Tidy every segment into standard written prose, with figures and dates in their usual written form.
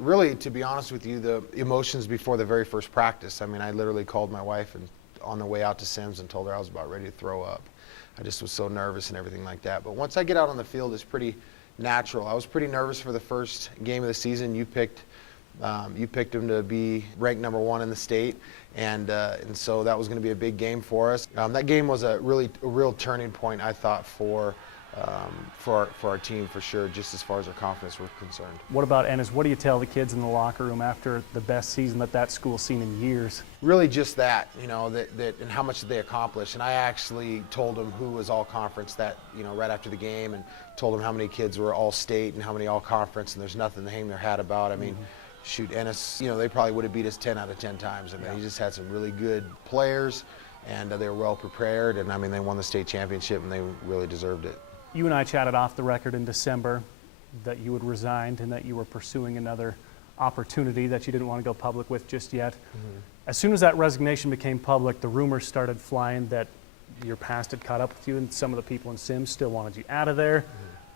Really, to be honest with you, the emotions before the very first practice. I mean, I literally called my wife and on the way out to Sims and told her I was about ready to throw up. I just was so nervous and everything like that. But once I get out on the field, it's pretty natural. I was pretty nervous for the first game of the season. You picked him to be ranked #1 in the state, and so that was going to be a big game for us. That game was a real turning point, I thought, for our team for sure, just as far as our confidence was concerned. What about Ennis? What do you tell the kids in the locker room after the best season that school's seen in years? Really just that, that and how much did they accomplish. And I actually told them who was all conference right after the game, and told them how many kids were all state and how many all conference, and there's nothing to hang their hat about. I mean, shoot, Ennis, they probably would have beat us 10 out of 10 times. I mean, he just had some really good players, and they were well prepared, and I mean, they won the state championship, and they really deserved it. You and I chatted off the record in December that you had resigned and that you were pursuing another opportunity that you didn't want to go public with just yet. As soon as that resignation became public, the rumors started flying that your past had caught up with you, and some of the people in Sims still wanted you out of there.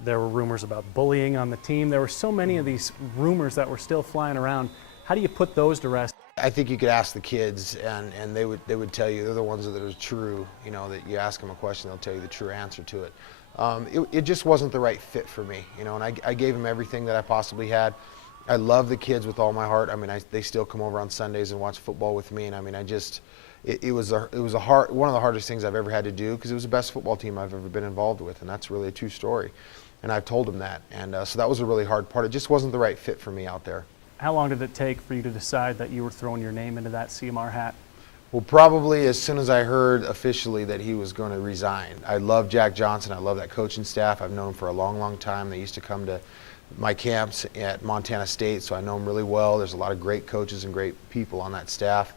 There were rumors about bullying on the team. There were so many of these rumors that were still flying around. How do you put those to rest? I think you could ask the kids, and they would tell you. They're the ones that are true. That you ask them a question, they'll tell you the true answer to it. It just wasn't the right fit for me, and I gave them everything that I possibly had. I love the kids with all my heart. I mean, they still come over on Sundays and watch football with me, and I mean, it was one of the hardest things I've ever had to do, because it was the best football team I've ever been involved with, and that's really a true story. And I've told them that, and so that was a really hard part. It just wasn't the right fit for me out there. How long did it take for you to decide that you were throwing your name into that CMR hat? Well, probably as soon as I heard officially that he was going to resign. I love Jack Johnson. I love that coaching staff. I've known him for a long, long time. They used to come to my camps at Montana State, so I know him really well. There's a lot of great coaches and great people on that staff.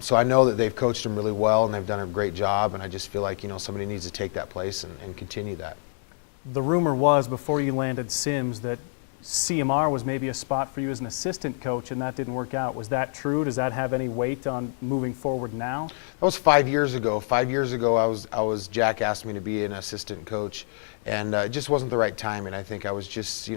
So I know that they've coached him really well, and they've done a great job, and I just feel like somebody needs to take that place and continue that. The rumor was, before you landed Sims, that CMR was maybe a spot for you as an assistant coach, and that didn't work out. Was that true? Does that have any weight on moving forward now? That was 5 years ago. 5 years ago, Jack asked me to be an assistant coach, and it just wasn't the right time. And I think I was just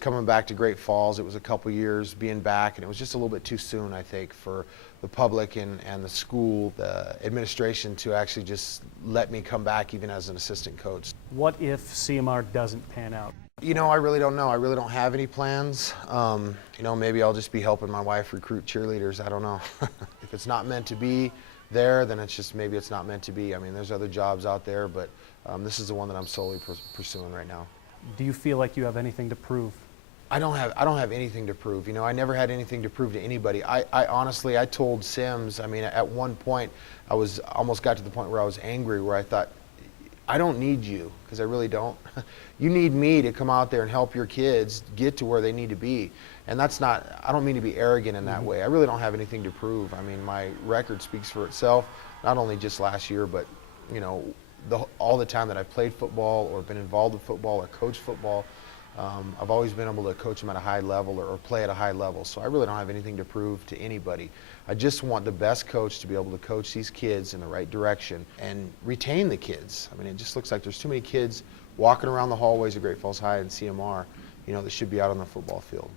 coming back to Great Falls. It was a couple years being back, and it was just a little bit too soon, I think, for the public and the school, the administration, to actually just let me come back even as an assistant coach. What if CMR doesn't pan out? I really don't know. I really don't have any plans. Maybe I'll just be helping my wife recruit cheerleaders. I don't know. If it's not meant to be there, then maybe it's not meant to be. I mean, there's other jobs out there, but this is the one that I'm solely pursuing right now. Do you feel like you have anything to prove? I don't have anything to prove. I never had anything to prove to anybody. I honestly told Sims, I mean, at one point, I almost got to the point where I was angry, where I thought, I don't need you, because I really don't. You need me to come out there and help your kids get to where they need to be. And I don't mean to be arrogant in that way. I really don't have anything to prove. I mean, my record speaks for itself, not only just last year, but, all the time that I've played football or been involved with football or coached football. I've always been able to coach them at a high level or play at a high level. So I really don't have anything to prove to anybody. I just want the best coach to be able to coach these kids in the right direction and retain the kids. I mean, it just looks like there's too many kids walking around the hallways of Great Falls High and CMR, that should be out on the football field.